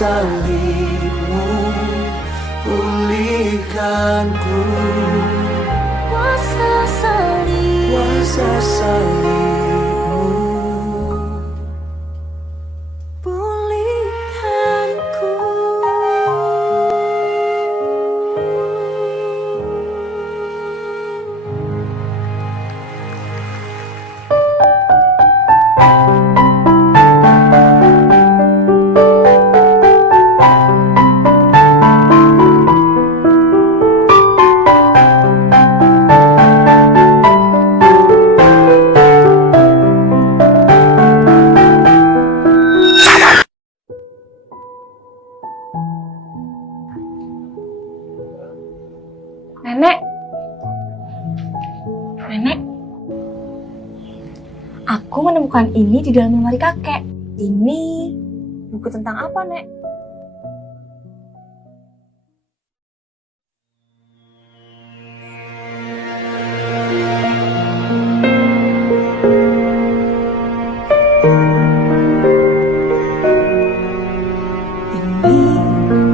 salibmu, pulihkanku. Kuasa salib, Kuasa salibmu, pulihkanku. Nenek, nenek, aku menemukan ini di dalam lemari kakek. Ini buku tentang apa, Nek? Ini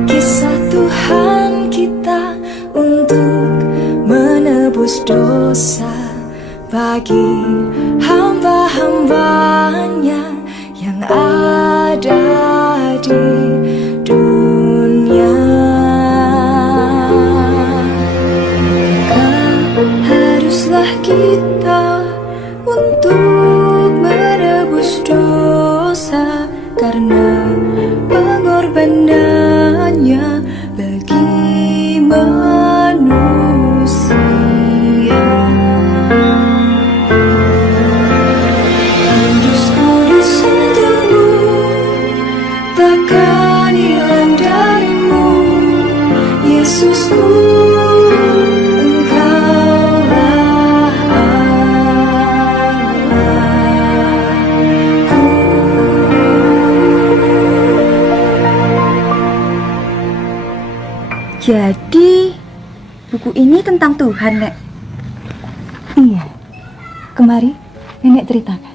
kisah Tuhan kita untuk menebus dosa bagi hamba-hambanya yang ada di dunia. Maka haruslah kita untuk menebus dosa karena pengorbanannya bagi manusia. Kudus-kudus untukmu, takkan hilang darimu, Yesusku, Engkaulah Allahku. Jadi, buku ini tentang Tuhan, Nek? Iya, kemari Nenek ceritakan.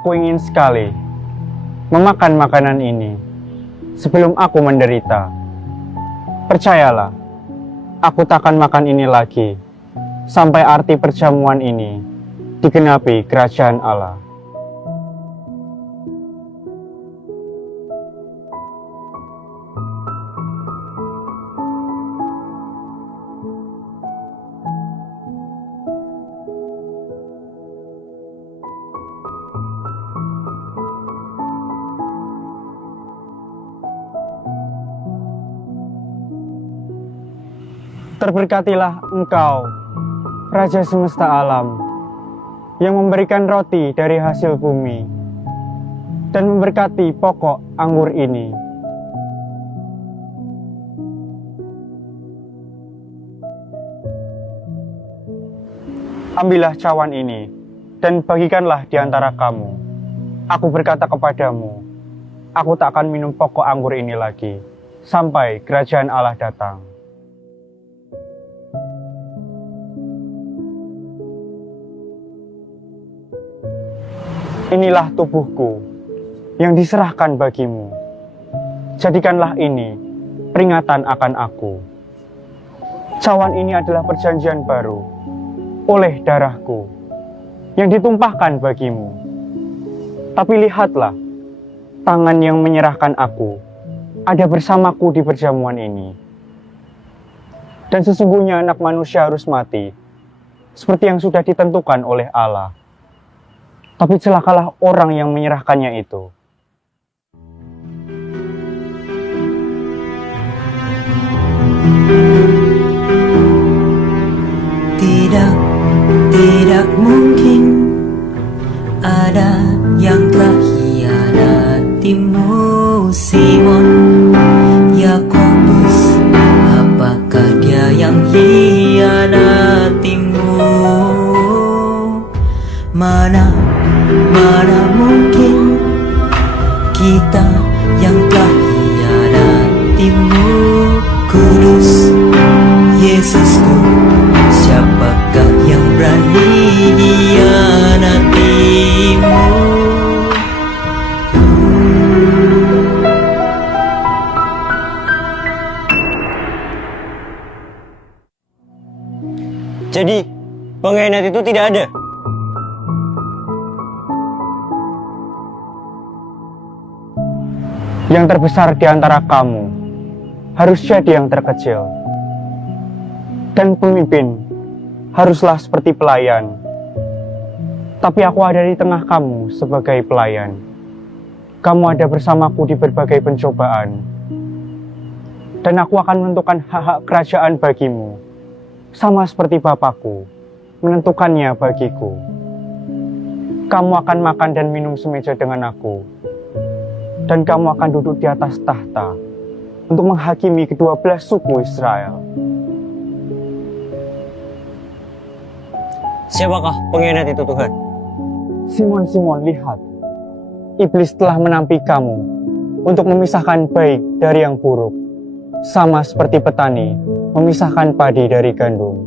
Aku ingin sekali memakan makanan ini sebelum aku menderita. Percayalah, aku takkan makan ini lagi sampai arti perjamuan ini digenapi kerajaan Allah. Terberkatilah Engkau, Raja semesta alam, yang memberikan roti dari hasil bumi, dan memberkati pokok anggur ini. Ambillah cawan ini, dan bagikanlah di antara kamu. Aku berkata kepadamu, aku tak akan minum pokok anggur ini lagi, sampai kerajaan Allah datang. Inilah tubuhku yang diserahkan bagimu. Jadikanlah ini peringatan akan aku. Cawan ini adalah perjanjian baru oleh darahku yang ditumpahkan bagimu. Tapi lihatlah, tangan yang menyerahkan aku ada bersamaku di perjamuan ini. Dan sesungguhnya anak manusia harus mati, seperti yang sudah ditentukan oleh Allah. Tapi celakalah orang yang menyerahkannya itu. Tidak mungkin ada yang telah hianatimu, Simon. Ya Mana mungkin kita yang telah hianatimu, Kudus Yesusku, siapakah yang berani hianatimu? Jadi, pengkhianat itu tidak ada. Yang terbesar di antara kamu harus jadi yang terkecil. Dan pemimpin haruslah seperti pelayan. Tapi aku ada di tengah kamu sebagai pelayan. Kamu ada bersamaku di berbagai pencobaan. Dan aku akan menentukan hak-hak kerajaan bagimu, sama seperti Bapakku menentukannya bagiku. Kamu akan makan dan minum semeja dengan aku, dan kamu akan duduk di atas tahta untuk menghakimi kedua belah suku Israel. Siapakah pengkhianat itu, Tuhan? Simon, Simon, lihat. Iblis telah menampi kamu untuk memisahkan baik dari yang buruk, sama seperti petani memisahkan padi dari gandum.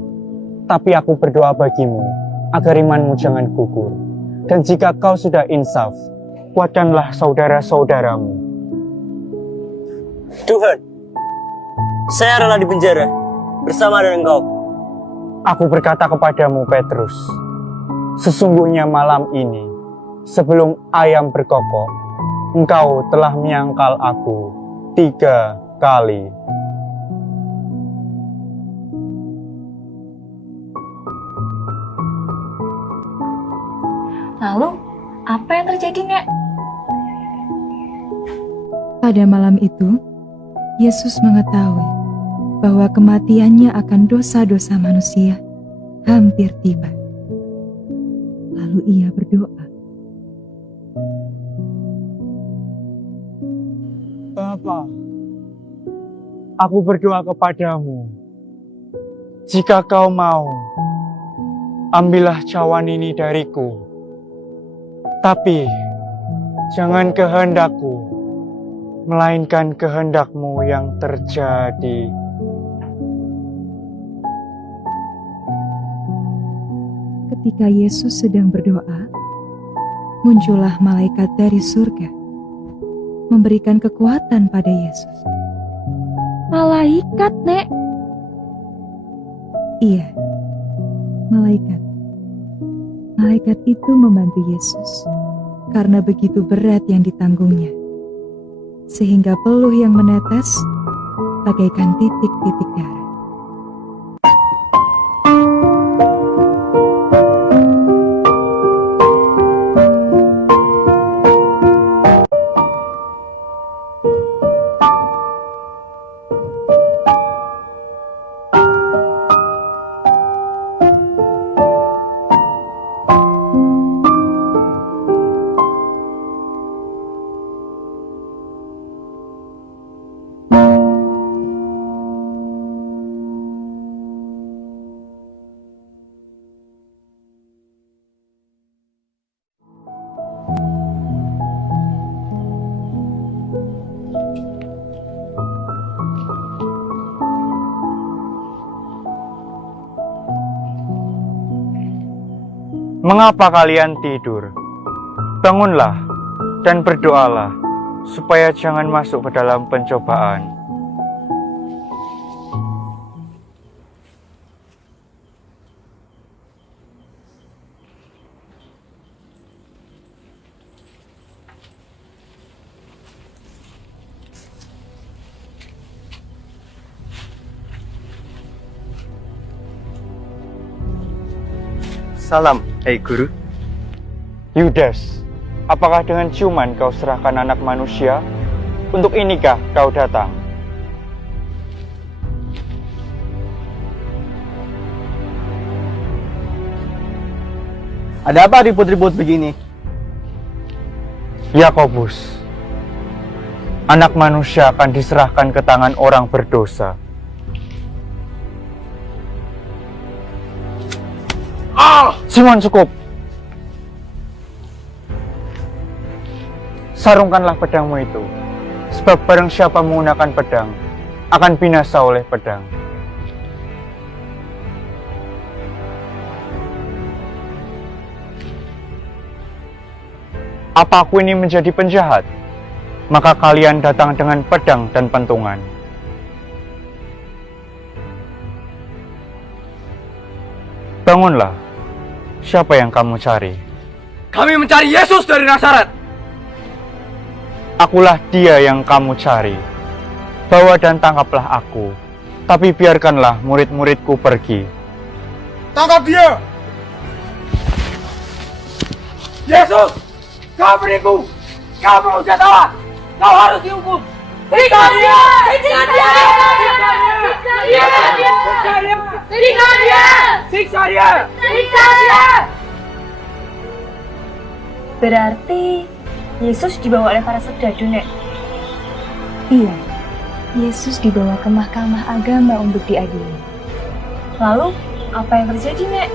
Tapi aku berdoa bagimu, agar imanmu jangan gugur. Dan jika kau sudah insaf, kuatkanlah saudara-saudaramu. Tuhan, saya rela di penjara bersama dengan Engkau. Aku berkata kepadamu, Petrus, sesungguhnya malam ini, sebelum ayam berkokok, engkau telah menyangkal aku 3 kali. Lalu, apa yang terjadi, Nek? Pada malam itu, Yesus mengetahui bahwa kematiannya akan dosa-dosa manusia hampir tiba. Lalu ia berdoa, Bapa, aku berdoa kepadamu, jika kau mau, ambillah cawan ini dariku. Tapi, jangan kehendakku, melainkan kehendakmu yang terjadi. ketika Yesus sedang berdoa, muncullah malaikat dari surga, memberikan kekuatan pada Yesus. Malaikat, Nek. Iya, malaikat. Malaikat itu membantu Yesus karena begitu berat yang ditanggungnya, sehingga peluh yang menetes bagaikan titik-titik darah. Mengapa kalian tidur? Bangunlah dan berdoalah, supaya jangan masuk ke dalam pencobaan. Salam, hei guru. Yudas, apakah dengan ciuman kau serahkan anak manusia? Untuk inikah kau datang? Ada apa ribut-ribut begini? Yakobus, anak manusia akan diserahkan ke tangan orang berdosa. Ah! Simon, cukup. sarungkanlah pedangmu itu, sebab barang siapa menggunakan pedang, akan binasa oleh pedang. Apa aku ini menjadi penjahat? Maka kalian datang dengan pedang dan pentungan. Bangunlah, siapa yang kamu cari? Kami mencari Yesus dari Nazaret. Akulah dia yang kamu cari. Bawa dan tangkaplah aku, tapi biarkanlah murid-muridku pergi. Tangkap dia! Yesus! Kau penipu! Kau bersenjata! Kau harus dihukum! Siksa dia! Siksa dia! Siksa dia! Siksa dia! Siksa dia! Siksa dia! Berarti Yesus dibawa oleh para serdadu, Nek. Iya, Yesus dibawa ke mahkamah agama untuk diadili. Lalu, apa yang terjadi, Nek?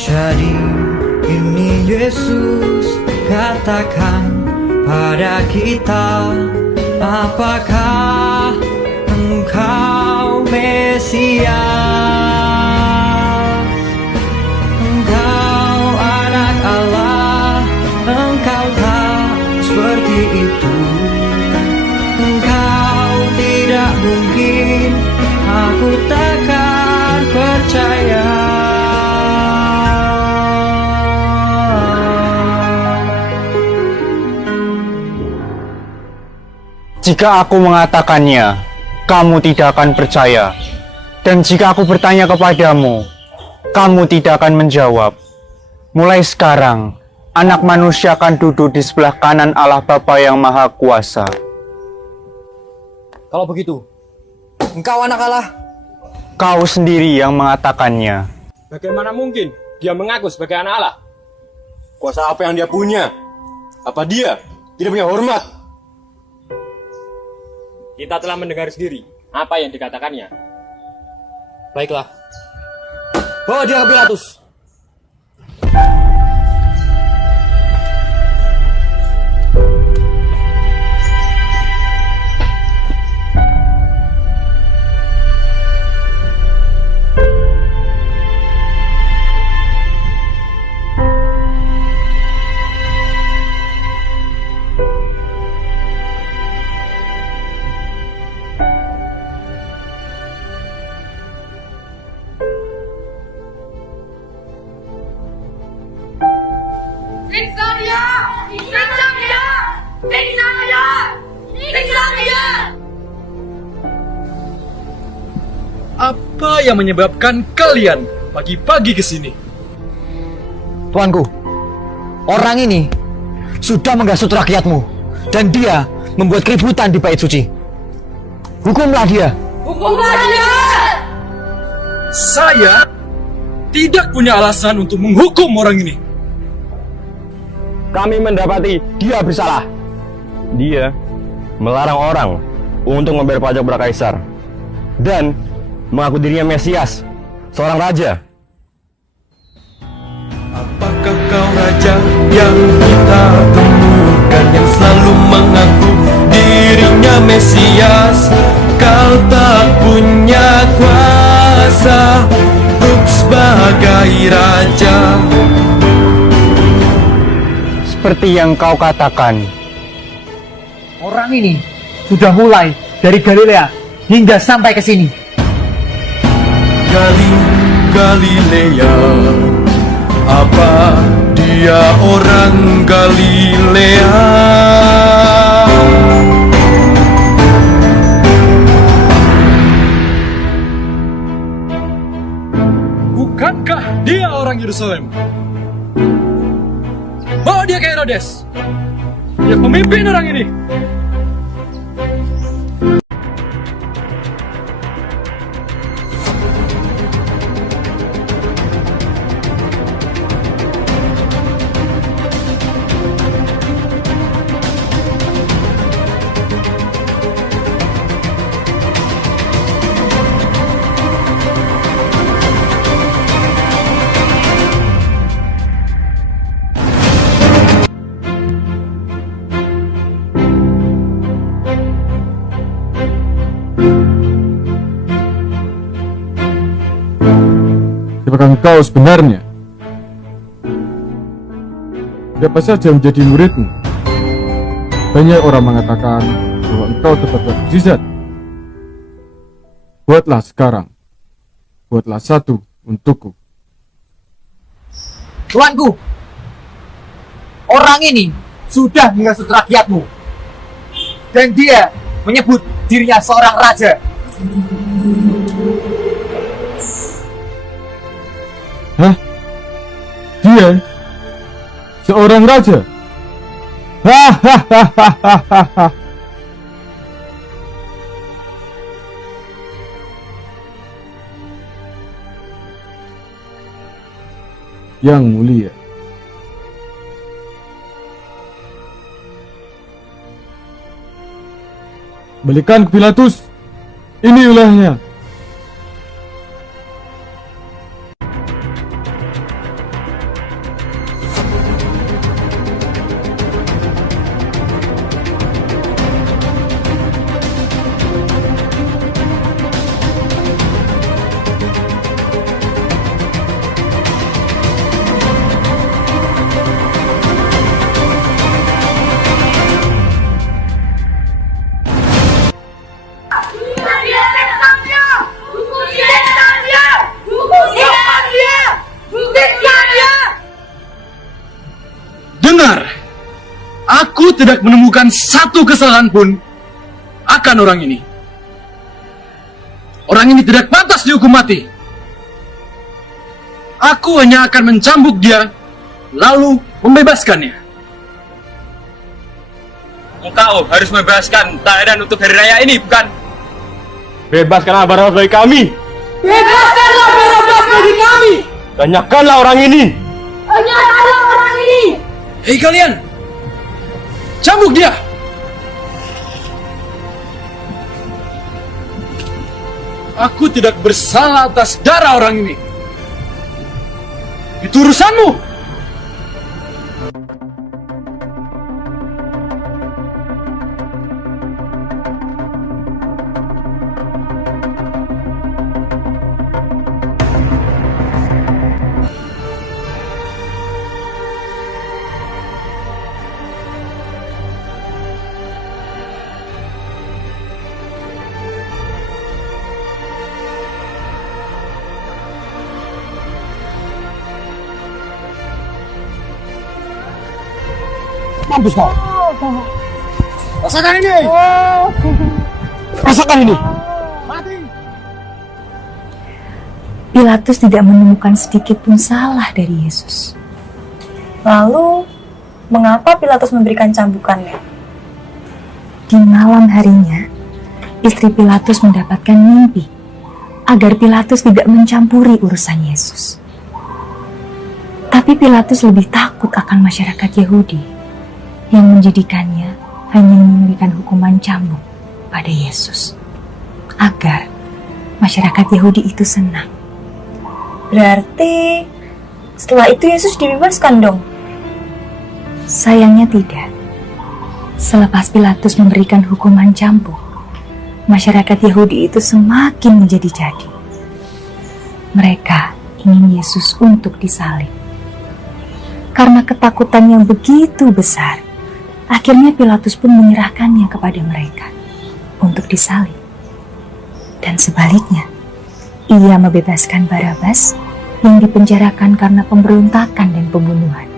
Jadi ini Yesus katakan pada kita, apakah engkau Mesias? Engkau anak Allah, engkau tak seperti itu. Engkau tidak mungkin, aku takkan percaya. Jika aku mengatakannya, kamu tidak akan percaya. Dan jika aku bertanya kepadamu, kamu tidak akan menjawab. Mulai sekarang, Anak Manusia akan duduk di sebelah kanan Allah Bapa yang Maha Kuasa. Kalau begitu, engkau anak Allah. Kau sendiri yang mengatakannya. Bagaimana mungkin dia mengaku sebagai anak Allah? Kuasa apa yang dia punya? Apa dia tidak punya hormat? Kita telah mendengar sendiri apa yang dikatakannya. Baiklah, bawa dia ke Pilatus. Siksa dia! Siksa dia! Siksa dia! Siksa dia! Apa yang menyebabkan kalian pagi-pagi ke sini? Tuanku, orang ini sudah menghasut rakyatmu dan dia membuat keributan di bait suci. Hukumlah dia. Hukumlah dia! Saya tidak punya alasan untuk menghukum orang ini. Kami mendapati dia bersalah. Dia melarang orang untuk membayar pajak kepada Kaisar dan mengaku dirinya Mesias, seorang raja. Apakah kau raja yang kita temukan, yang selalu mengaku dirinya Mesias? Kau tak punya kuasa untuk sebagai raja. Seperti yang kau katakan, Orang ini sudah mulai dari Galilea hingga sampai ke sini. Galilea, apa dia orang Galilea? Bukankah dia orang Yerusalem? Bawa dia ke Herodes. Dia pemimpin orang ini. Siapakah engkau sebenarnya? Siapa saja menjadi muridmu? Banyak orang mengatakan bahwa engkau dapat mukjizat. Buatlah sekarang. Buatlah satu untukku. Tuanku, orang ini sudah menghasut rakyatmu. Dan dia menyebut dirinya seorang raja. Hah? Dia? Seorang raja? Hahaha. Yang mulia, balikan ke Pilatus. Ini wilayahnya. Dengar, aku tidak menemukan satu kesalahan pun akan orang ini. Orang ini tidak pantas dihukum mati. Aku hanya akan mencambuk dia, lalu membebaskannya. Engkau harus membebaskan tahanan untuk hari raya ini, bukan? Bebaskanlah Barabas bagi kami. Bebaskanlah Barabas bagi kami. Tanyakanlah orang ini. Tanyakanlah orang ini. Hei kalian, cambuk dia. Aku tidak bersalah atas darah orang ini. Itu urusanmu. Mampus kau. Rasakan ini. Rasakan ini. Pilatus tidak menemukan sedikit pun salah dari Yesus. Lalu, mengapa Pilatus memberikan cambukannya? Di malam harinya, istri Pilatus mendapatkan mimpi agar Pilatus tidak mencampuri urusan Yesus. Tapi Pilatus lebih takut akan masyarakat Yahudi yang menjadikannya hanya memberikan hukuman cambuk pada Yesus agar masyarakat Yahudi itu senang. Berarti Setelah itu Yesus dibebaskan dong. Sayangnya tidak. Selepas Pilatus memberikan hukuman cambuk, masyarakat Yahudi itu semakin menjadi-jadi. Mereka ingin Yesus untuk disalib. Karena ketakutan yang begitu besar, akhirnya Pilatus pun menyerahkannya kepada mereka untuk disalib. Dan sebaliknya, ia membebaskan Barabas yang dipenjarakan karena pemberontakan dan pembunuhan.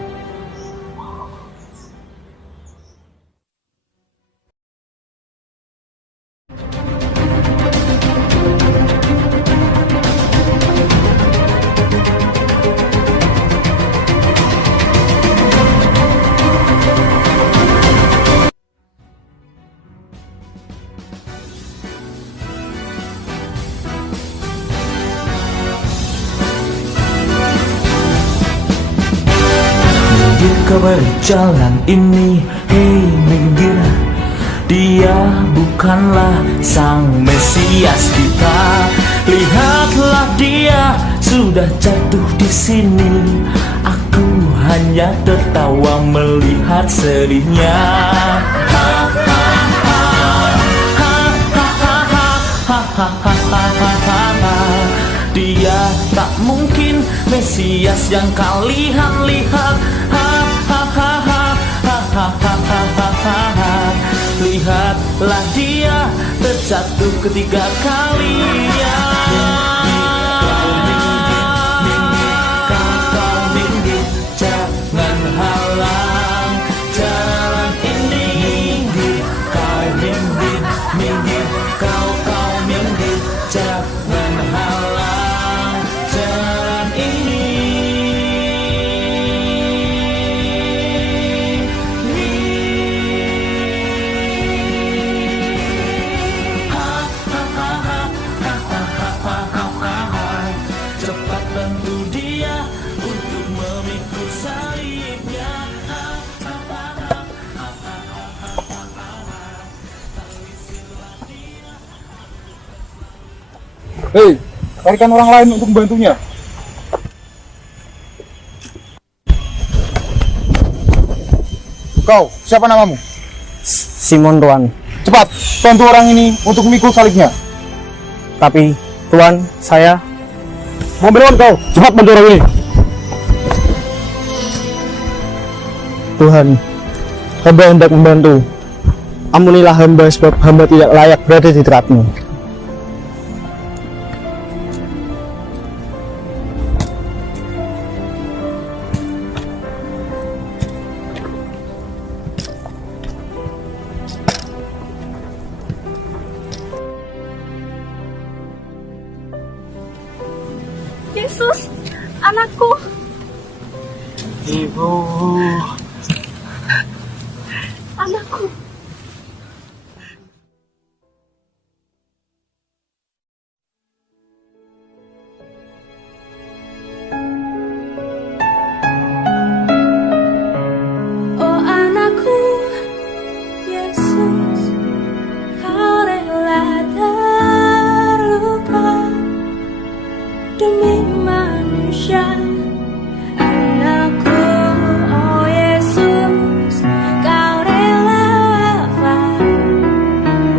Kau berjalan ini, hei minggir. Dia bukanlah sang Mesias kita. Lihatlah dia sudah jatuh di sini. Aku hanya tertawa melihat sedihnya. Ha ha ha ha ha ha ha ha ha. Dia tak mungkin Mesias yang kau lihat-lihat. Lihatlah dia terjatuh ketiga kalinya. Kau minggir, jangan halang jalan ini. Kau minggir, kau minggir, jangan halang jalan ini. Hei, carikan orang lain untuk membantunya. Kau, siapa namamu? Simon, Tuan. Cepat, bantu orang ini untuk memikul salibnya. Tapi, Tuan, saya... Memberon kau, cepat bantu orang ini. Tuhan, hamba hendak membantu. Ampunilah hamba sebab hamba tidak layak berada di teratmu. Yesus, anakku. Ibu. Anakku. Oh anakku, Yesus, kau rela terluka demi manusia. Anakku, oh Yesus, kau rela wafat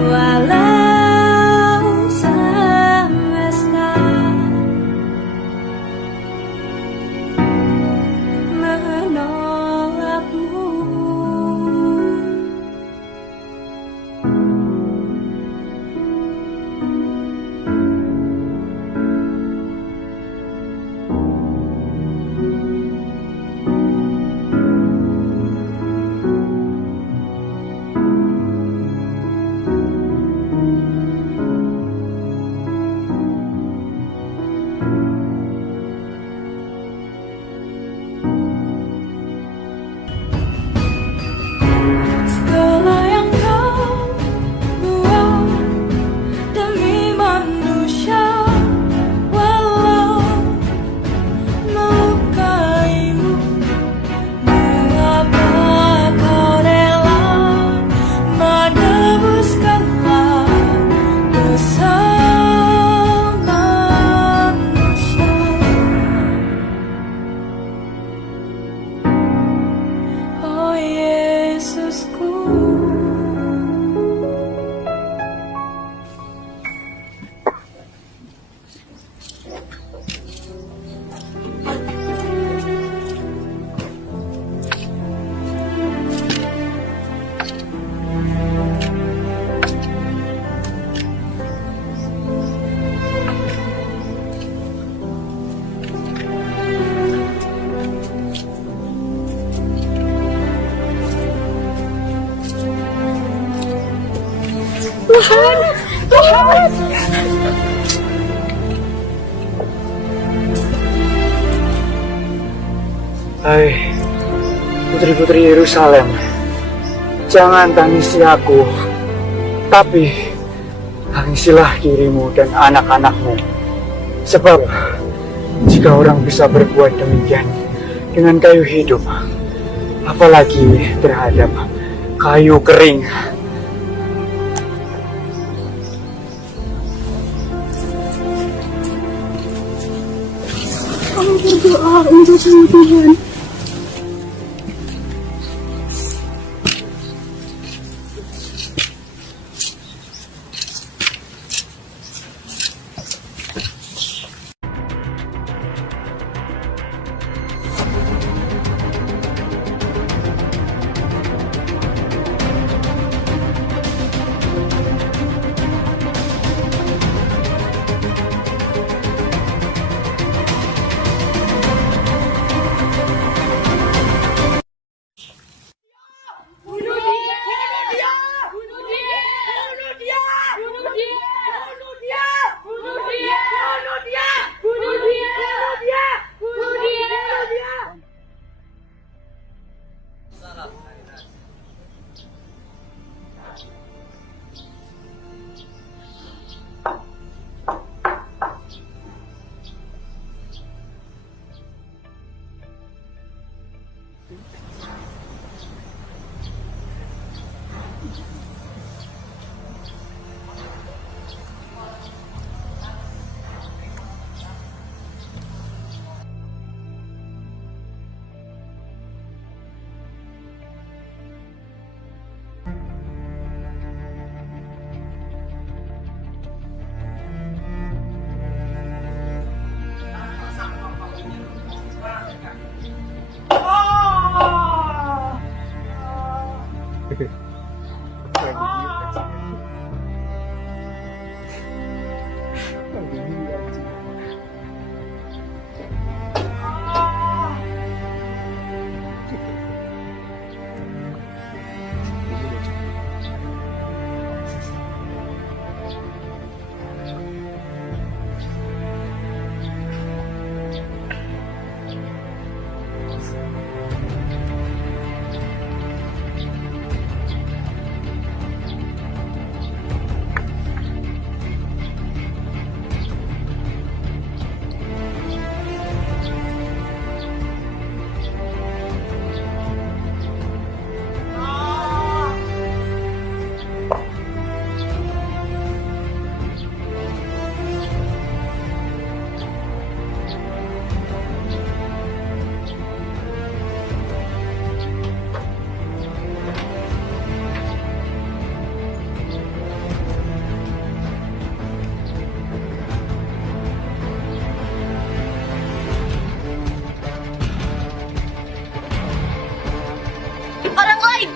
walau semesta menolakmu. Tuhan, Tuhan. Hai, putri-putri Yerusalem, jangan tangisi aku, tapi tangisilah dirimu dan anak-anakmu. Sebab jika orang bisa berbuat demikian dengan kayu hidup, apalagi terhadap kayu kering. Kami berdoa untukmu Tuhan.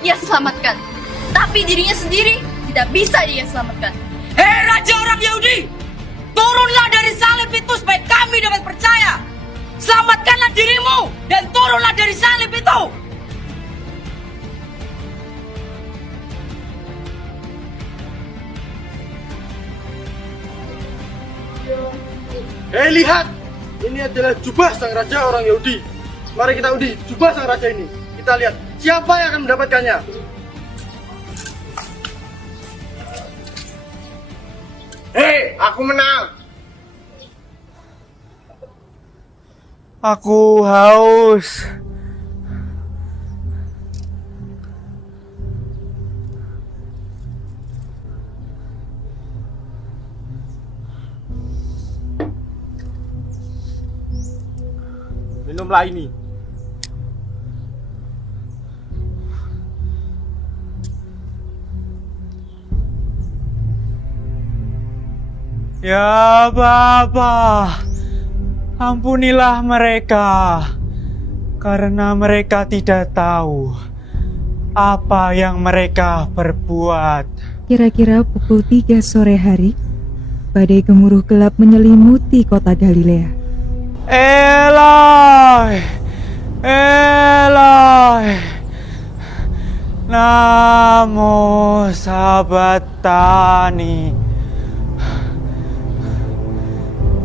Dia selamatkan, tapi dirinya sendiri tidak bisa dia selamatkan. Hei Raja orang Yahudi, turunlah dari salib itu supaya kami dapat percaya. Selamatkanlah dirimu dan turunlah dari salib itu. Hei lihat, ini adalah jubah sang raja orang Yahudi. Mari kita undi jubah sang raja ini. Kita lihat siapa yang akan mendapatkannya. Hei, aku menang. Aku haus. Minumlah ini. Ya Bapa, ampunilah mereka, karena mereka tidak tahu apa yang mereka perbuat. Kira-kira pukul 3 sore hari, badai gemuruh gelap menyelimuti kota Galilea. Eloi, Eloi, Namo sahabat tani.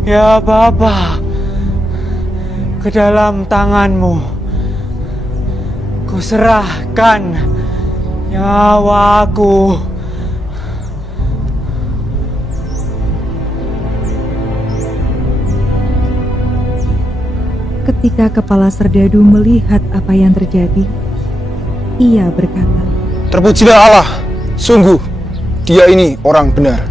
Ya Bapa, ke dalam tanganmu kuserahkan nyawaku. Ketika kepala serdadu melihat apa yang terjadi, ia berkata, "Terpujilah Allah, sungguh dia ini orang benar."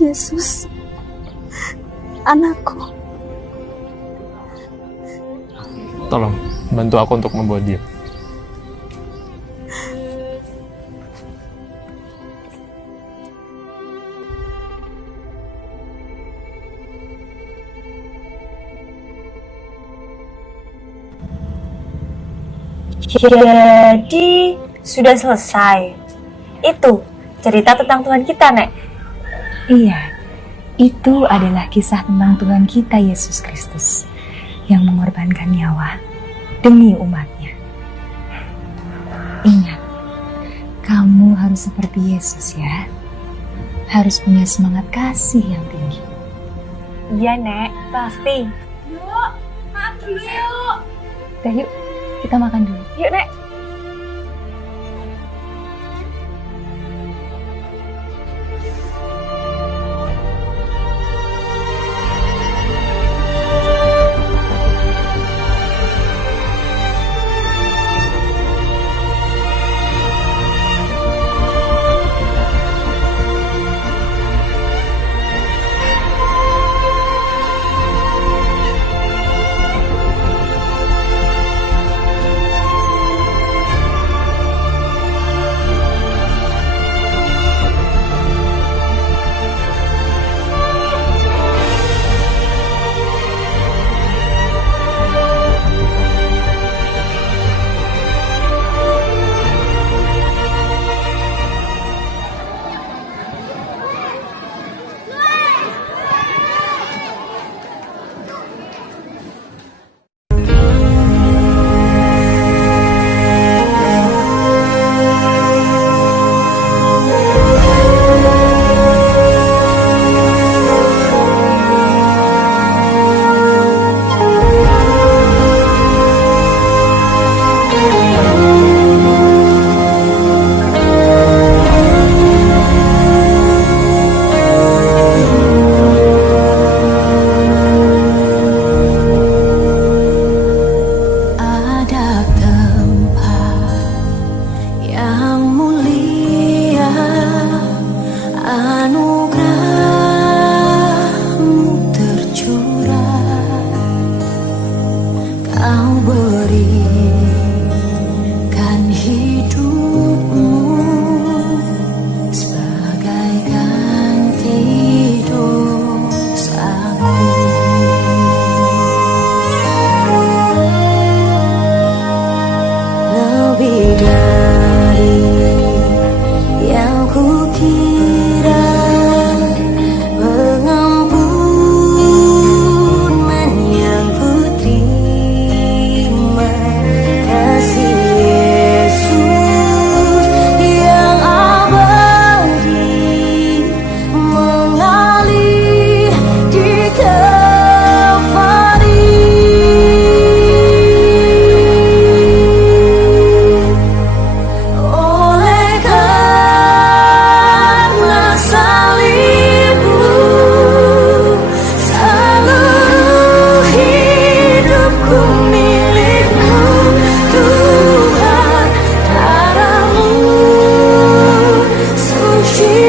Yesus, anakku. Tolong bantu aku untuk membawa dia. Jadi sudah selesai. Itu cerita tentang Tuhan kita, Nek. Iya, itu adalah kisah tentang Tuhan kita Yesus Kristus yang mengorbankan nyawa demi umatnya. Ingat, kamu harus seperti Yesus ya. Harus punya semangat kasih yang tinggi. Iya, Nek, pasti. Yuk, makan dulu yuk. Udah yuk, kita makan dulu. Yuk, Nek.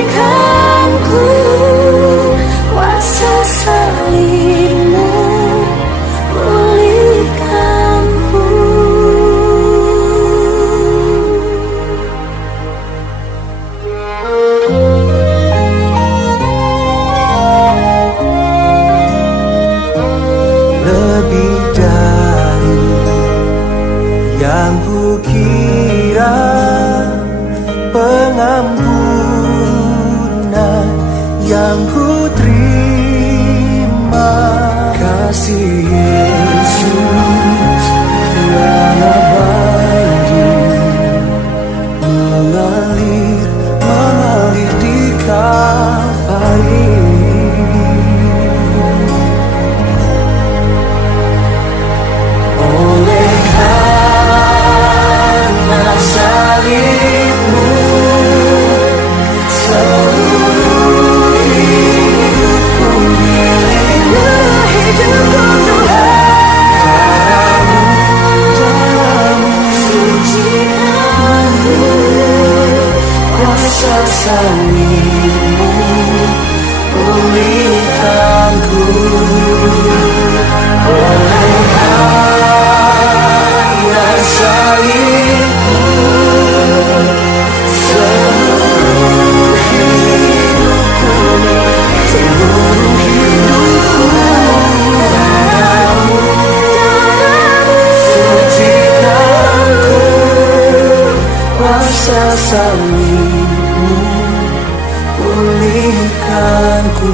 Sucikanku, kuasa salibmu, pulihkanku. Lebih dari yang kukira, pengampunan yang ku terima, kasih Yesus yang abadi mengalir di Kalvari. Oleh karena salibmu, seluruh hidupku milikmu. Hidupku Tuhan, darahmu sucikanku, kuasa salibmu pulihkanku. Oleh karena salibmu, seluruh hidupku, darahmu sucikanku, kuasa salibmu pulihkanku.